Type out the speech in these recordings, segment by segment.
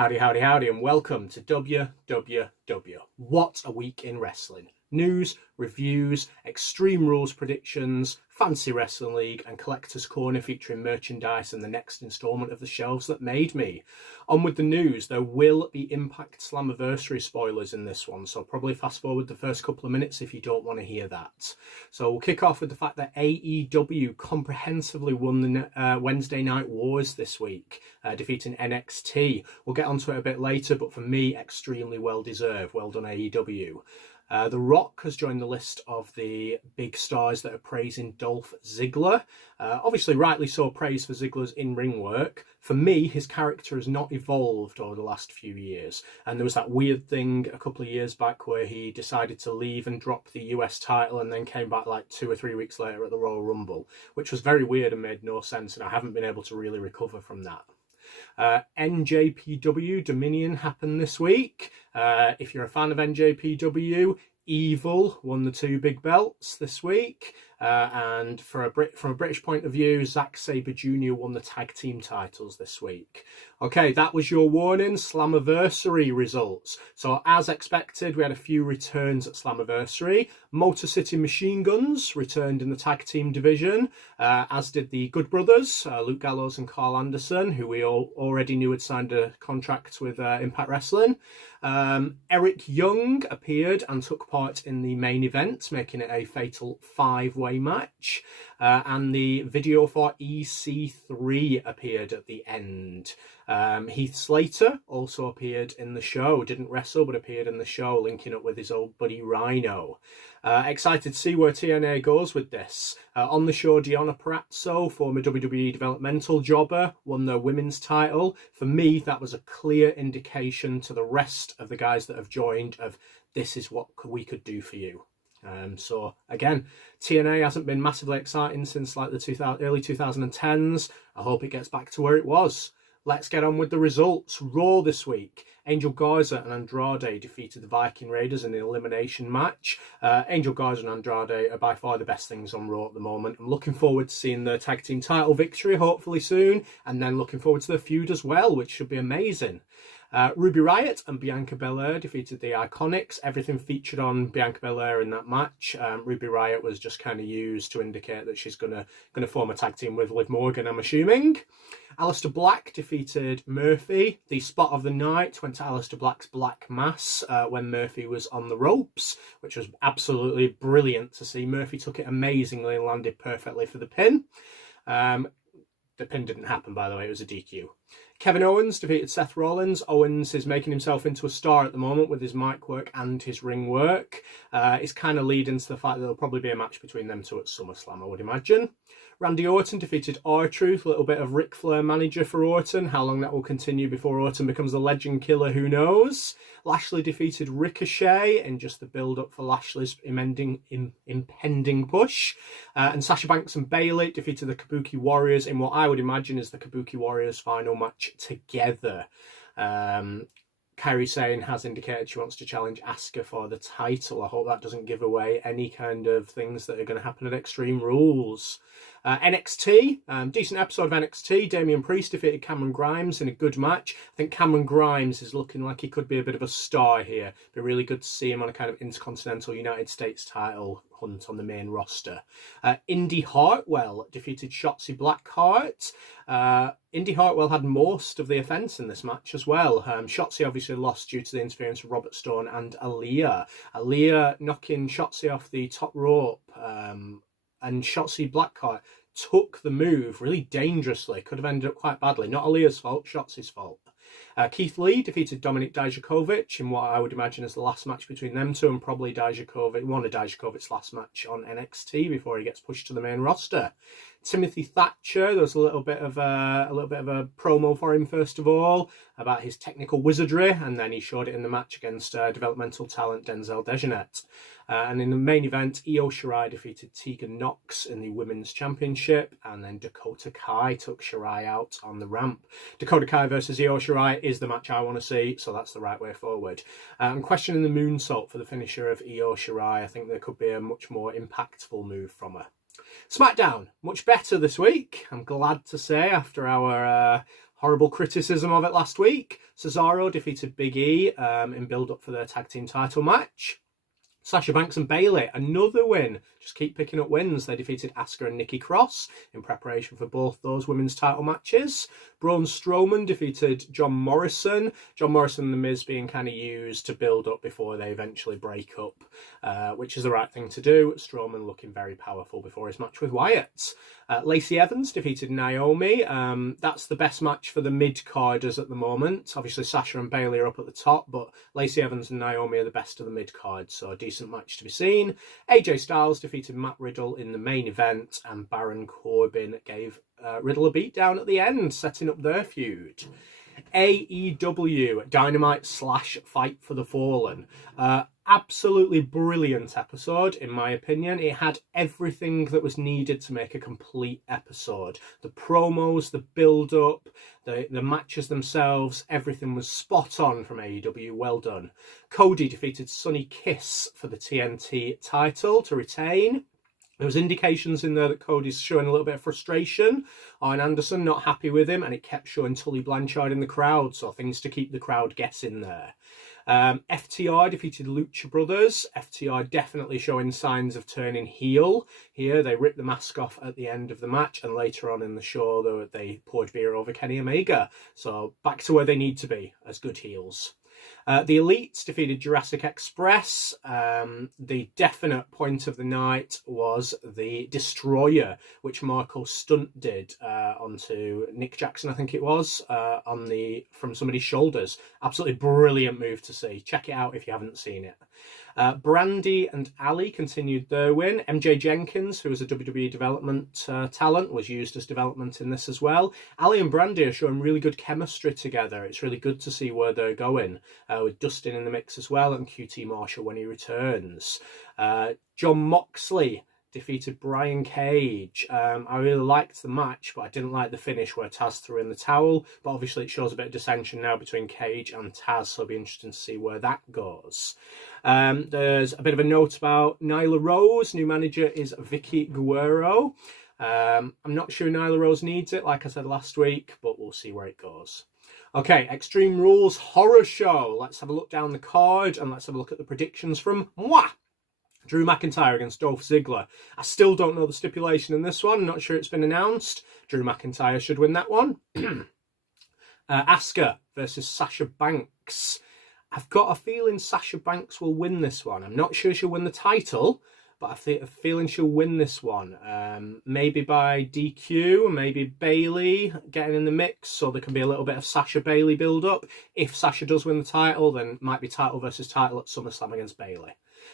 Howdy, howdy, howdy, and welcome to WWW. What a week in wrestling. News, reviews, Extreme Rules predictions, Fantasy Wrestling League, and Collector's Corner featuring merchandise and the next instalment of The Shelves That Made Me. On with the news, there will be Impact Slammiversary spoilers in this one, so probably fast forward the first couple of minutes if you don't want to hear that. So we'll kick off with the fact that AEW comprehensively won the Wednesday Night Wars this week, defeating NXT. We'll get onto it a bit later, but for me, extremely well deserved. Well done, AEW. The Rock has joined the list of the big stars that are praising Dolph Ziggler. Obviously, rightly so, praise for Ziggler's in-ring work. For me, his character has not evolved over the last few years. And there was that weird thing a couple of years back where he decided to leave and drop the US title and then came back like 2 or 3 weeks later at the Royal Rumble, which was very weird and made no sense. And I haven't been able to really recover from that. NJPW Dominion happened this week. If you're a fan of NJPW, Evil won the 2 big belts this week. And from a British point of view, Zack Sabre Jr. won the tag team titles this week. Okay, that was your warning. Slammiversary results. So as expected, we had a few returns at Slammiversary. Motor City Machine Guns returned in the tag team division, as did the Good Brothers, Luke Gallows and Carl Anderson, who we all already knew had signed a contract with Impact Wrestling. Eric Young appeared and took part in the main event, making it a fatal 5-way match. And the video for EC3 appeared at the end. Heath Slater also appeared in the show. Didn't wrestle, but appeared in the show, linking up with his old buddy Rhino. Excited to see where TNA goes with this. On the show, Deonna Purrazzo, former WWE developmental jobber, won their women's title. For me, that was a clear indication to the rest of the guys that have joined of this is what we could do for you. So again, TNA hasn't been massively exciting since like the early 2010s. I hope it gets back to where it was. Let's get on with the results. Raw this week. Angel Garza and Andrade defeated the Viking Raiders in the elimination match. Angel Garza and Andrade are by far the best things on Raw at the moment. I'm looking forward to seeing the tag team title victory hopefully soon, and then looking forward to the feud as well, which should be amazing. Ruby Riott and Bianca Belair defeated the Iconics. Everything featured on Bianca Belair in that match. Ruby Riott was just kind of used to indicate that she's gonna form a tag team with Liv Morgan, I'm assuming. Aleister Black defeated Murphy. The spot of the night went to Aleister Black's Black Mass when Murphy was on the ropes, which was absolutely brilliant to see. Murphy took it amazingly and landed perfectly for the pin. The pin didn't happen, by the way. It was a DQ. Kevin Owens defeated Seth Rollins. Owens is making himself into a star at the moment with his mic work and his ring work. It's kind of leading to the fact that there'll probably be a match between them two at SummerSlam, I would imagine. Randy Orton defeated R-Truth, a little bit of Ric Flair manager for Orton. How long that will continue before Orton becomes the legend killer, who knows? Lashley defeated Ricochet in just the build-up for Lashley's impending push. And Sasha Banks and Bayley defeated the Kabuki Warriors in what I would imagine is the Kabuki Warriors' final match together. Kairi Sane has indicated she wants to challenge Asuka for the title. I hope that doesn't give away any kind of things that are going to happen at Extreme Rules. NXT, decent episode of NXT. Damian Priest defeated Cameron Grimes in a good match. I think Cameron Grimes is looking like he could be a bit of a star here. It'd be really good to see him on a kind of Intercontinental United States title hunt on the main roster. Indy Hartwell defeated Shotzi Blackheart. Indy Hartwell had most of the offence in this match as well. Shotzi obviously lost due to the interference of Robert Stone and Aaliyah. Aaliyah knocking Shotzi off the top rope. And Shotzi Blackheart took the move really dangerously. Could have ended up quite badly. Not Aaliyah's fault, Shotzi's fault. Keith Lee defeated Dominik Dijakovic in what I would imagine is the last match between them two, and probably one of Dijakovic's last match on NXT before he gets pushed to the main roster. Timothy Thatcher, there was a little bit of a promo for him first of all about his technical wizardry, and then he showed it in the match against developmental talent Denzel Dejonet. And in the main event, Io Shirai defeated Tegan Nox in the Women's Championship, and then Dakota Kai took Shirai out on the ramp. Dakota Kai versus Io Shirai is the match I want to see, so that's the right way forward. I'm questioning the moonsault for the finisher of Io Shirai. I think there could be a much more impactful move from her. SmackDown, much better this week, I'm glad to say, after our horrible criticism of it last week. Cesaro defeated Big E in build-up for their tag team title match. Sasha Banks and Bayley, another win. Just keep picking up wins. They defeated Asuka and Nikki Cross in preparation for both those women's title matches. Braun Strowman defeated John Morrison. John Morrison and The Miz being kind of used to build up before they eventually break up, which is the right thing to do. Strowman looking very powerful before his match with Wyatt. Lacey Evans defeated Naomi. That's the best match for the mid-carders at the moment. Obviously, Sasha and Bayley are up at the top, but Lacey Evans and Naomi are the best of the mid-card, so a decent match to be seen. AJ Styles defeated Matt Riddle in the main event, and Baron Corbin gave Riddle a beatdown at the end, setting up their feud. AEW Dynamite / Fight for the Fallen. Absolutely brilliant episode, in my opinion. It had everything that was needed to make a complete episode. The promos, the build-up, the matches themselves, everything was spot on from AEW. Well done. Cody defeated Sonny Kiss for the TNT title to retain. There was indications in there that Cody's showing a little bit of frustration. Arn Anderson not happy with him, and it kept showing Tully Blanchard in the crowd, so things to keep the crowd guessing there. FTR defeated Lucha Brothers. FTR definitely showing signs of turning heel here. They ripped the mask off at the end of the match, and later on in the show they poured beer over Kenny Omega. So back to where they need to be as good heels. The Elites defeated Jurassic Express. The definite point of the night was the Destroyer, which Marco Stunt did onto Nick Jackson, I think it was, from somebody's shoulders. Absolutely brilliant move to see. Check it out if you haven't seen it. Brandy and Ali continued their win. MJ Jenkins, who is a WWE development talent, was used as development in this as well. Ali and Brandy are showing really good chemistry together. It's really good to see where they're going, with Dustin in the mix as well, and QT Marshall when he returns. John Moxley defeated Brian Cage. I really liked the match, but I didn't like the finish where Taz threw in the towel. But obviously it shows a bit of dissension now between Cage and Taz, so it'll be interesting to see where that goes. There's a bit of a note about Nyla Rose. New manager is Vicky Guerrero. I'm not sure Nyla Rose needs it, like I said last week, but we'll see where it goes. Okay, Extreme Rules Horror Show. Let's have a look down the card, and let's have a look at the predictions from moi. Drew McIntyre against Dolph Ziggler. I still don't know the stipulation in this one. I'm not sure it's been announced. Drew McIntyre should win that one. Asuka versus Sasha Banks. I've got a feeling Sasha Banks will win this one. I'm not sure she'll win the title, but I have a feeling she'll win this one. Maybe by DQ, maybe Bayley getting in the mix, so there can be a little bit of Sasha-Bayley build-up. If Sasha does win the title, then it might be title versus title at SummerSlam against Bayley.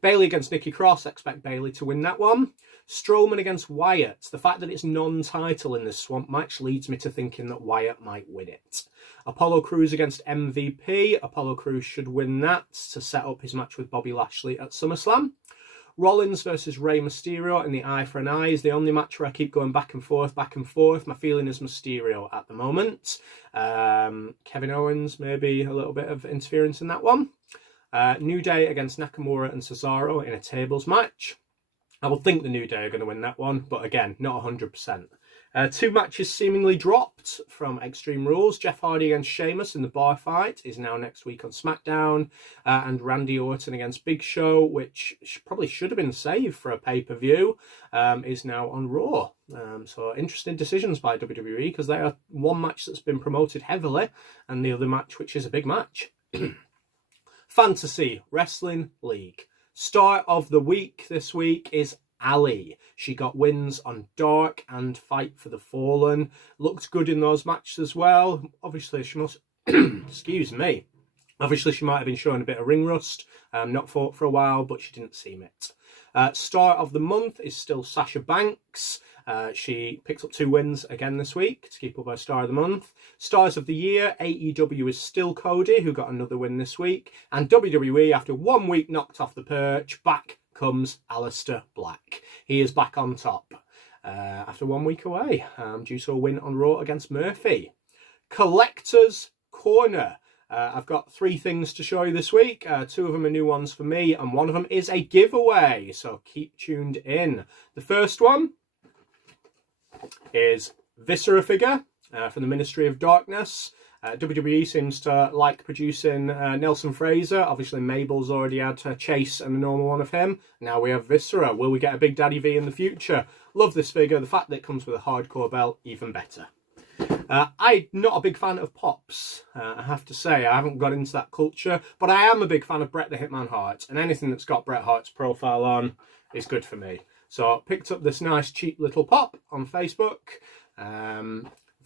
Bayley against Nikki Cross, expect Bayley to win that one. Strowman against Wyatt. The fact that it's non-title in this swamp match leads me to thinking that Wyatt might win it. Apollo Crews against MVP. Apollo Crews should win that to set up his match with Bobby Lashley at SummerSlam. Rollins versus Rey Mysterio in the Eye for an Eye is the only match where I keep going back and forth. My feeling is Mysterio at the moment. Kevin Owens, maybe a little bit of interference in that one. New Day against Nakamura and Cesaro in a tables match. I would think the New Day are going to win that one, but again, not 100%. Two matches seemingly dropped from Extreme Rules. Jeff Hardy against Sheamus in the bar fight is now next week on SmackDown. And Randy Orton against Big Show, which probably should have been saved for a pay-per-view, is now on Raw. So interesting decisions by WWE, because they are one match that's been promoted heavily and the other match which is a big match. Fantasy Wrestling League. Start of the week this week is Ali. She got wins on Dark and Fight for the Fallen. Looked good in those matches as well. Obviously, she must... excuse me. Obviously, she might have been showing a bit of ring rust. Not fought for a while, but she didn't seem it. Star of the month is still Sasha Banks. She picks up 2 wins again this week to keep up her Star of the Month. Stars of the Year, AEW is still Cody, who got another win this week. And WWE, after 1 week knocked off the perch, back comes Aleister Black. He is back on top after 1 week away, due to a win on Raw against Murphy. Collector's Corner. I've got 3 things to show you this week. 2 of them are new ones for me, and 1 of them is a giveaway, so keep tuned in. The first one is Viscera figure. from the Ministry of Darkness. WWE seems to like producing Nelson Fraser. Obviously, Mabel's already had Chase and the normal one of him. Now we have Viscera. Will we get a Big Daddy V in the future? Love this figure. The fact that it comes with a hardcore belt, even better. I'm not a big fan of Pops, I have to say. I haven't got into that culture, but I am a big fan of Bret the Hitman Hart, and anything that's got Bret Hart's profile on is good for me. So I picked up this nice cheap little pop on Facebook.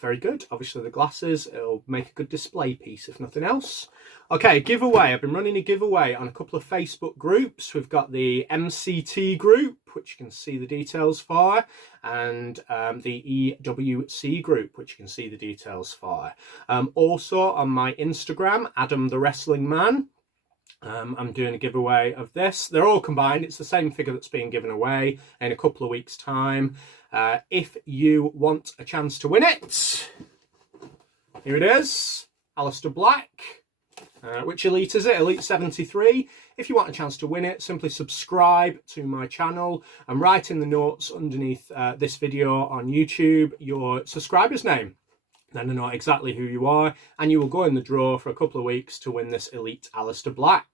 Very good. Obviously the glasses, it'll make a good display piece if nothing else. Okay, giveaway. I've been running a giveaway on a couple of Facebook groups. We've got the MCT group, which you can see the details for, and the EWC group, which you can see the details for. Also on my Instagram, Adam the Wrestling Man, I'm doing a giveaway of this. They're all combined. It's the same figure that's being given away in a couple of weeks' time. If you want a chance to win it, here it is, Aleister Black. Which Elite is it? Elite 73. If you want a chance to win it, simply subscribe to my channel and write in the notes underneath this video on YouTube your subscriber's name. Then I know exactly who you are, and you will go in the draw for a couple of weeks to win this Elite Aleister Black.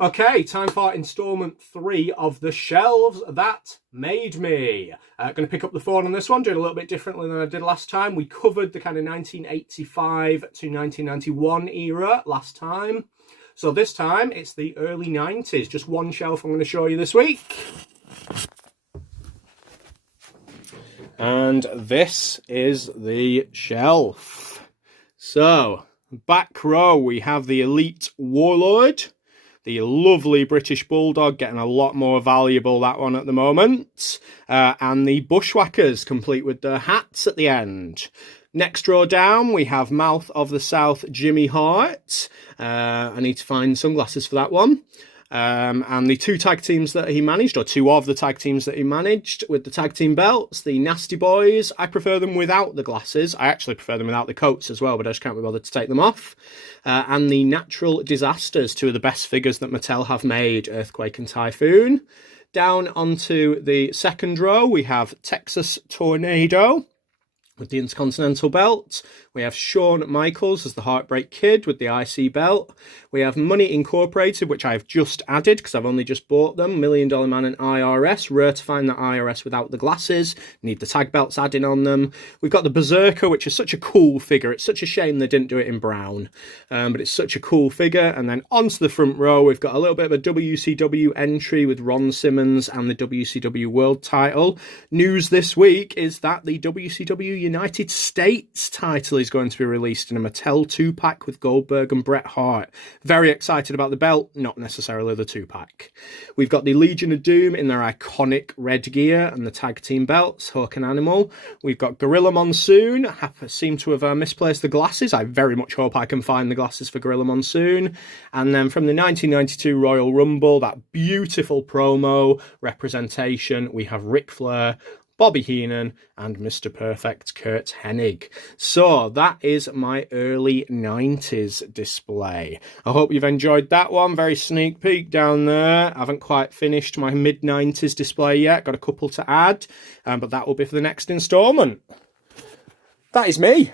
Okay, time for instalment 3 of the Shelves That Made Me. Going to pick up the phone on this one, doing a little bit differently than I did last time. We covered the kind of 1985 to 1991 era last time. So this time, it's the early 90s. Just one shelf I'm going to show you this week. And this is the shelf. So, back row, we have the Elite Warlord. The lovely British Bulldog, getting a lot more valuable, that one at the moment. And the Bushwhackers, complete with their hats at the end. Next row down, we have Mouth of the South, Jimmy Hart. I need to find sunglasses for that one. And the 2 tag teams that he managed, or 2 of the tag teams that he managed with the tag team belts, the Nasty Boys. I prefer them without the glasses. I actually prefer them without the coats as well, but I just can't be bothered to take them off. And the Natural Disasters, 2 of the best figures that Mattel have made, Earthquake and Typhoon. Down onto the second row, we have Texas Tornado with the Intercontinental belt. We have Shawn Michaels as the Heartbreak Kid with the IC belt. We have Money Incorporated, which I've just added because I've only just bought them. $1 Million Man and IRS. Rare to find the IRS without the glasses. Need the tag belts adding on them. We've got the Berserker, which is such a cool figure. It's such a shame they didn't do it in brown. But it's such a cool figure. And then onto the front row, we've got a little bit of a WCW entry with Ron Simmons and the WCW World title. News this week is that the WCW United States title is going to be released in a Mattel 2-pack with Goldberg and Bret Hart. Very excited about the belt, not necessarily the 2-pack. We've got the Legion of Doom in their iconic red gear and the tag team belts, Hawk and Animal. We've got Gorilla Monsoon. I seem to have misplaced the glasses. I very much hope I can find the glasses for Gorilla Monsoon. And then from the 1992 Royal Rumble, that beautiful promo representation, we have Ric Flair, Bobby Heenan, and Mr. Perfect, Kurt Hennig. So that is my early 90s display. I hope you've enjoyed that one. Very sneak peek down there. I haven't quite finished my mid-90s display yet. Got a couple to add, but that will be for the next instalment. That is me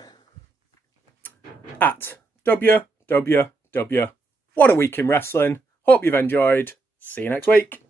at WWW. What a week in wrestling. Hope you've enjoyed. See you next week.